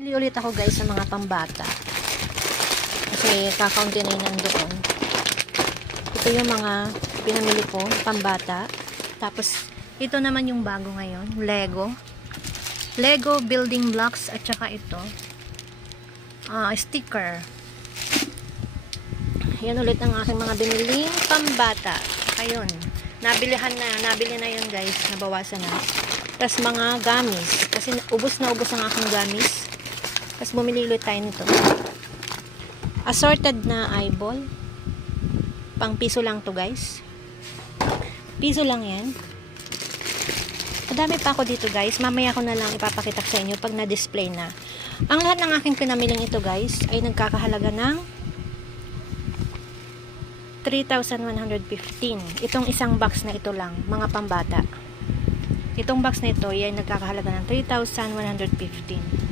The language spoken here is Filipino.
Pili ulit ako guys sa mga pambata. Kasi kakaunti na yun nandoon. Ito yung mga pinamili ko, pambata. Tapos, ito naman yung bago ngayon, Lego. Lego building blocks at saka ito. Sticker. Yan ulit ang aking mga biniling pambata. Ayun. Nabili na yun guys. Nabawasan na. Tapos mga gamis. Kasi ubos ang aking gamis. Tapos bumili ulit tayo nito. Assorted na eyeball. Pang piso lang to guys. Piso lang yan. Madami pa ako dito guys. Mamaya ko na lang ipapakita sa inyo pag na-display na. Ang lahat ng aking pinamiling ito guys ay nagkakahalaga ng 3,115. Itong isang box na ito lang, mga pambata. Itong box na ito ay nagkakahalaga ng 3,115.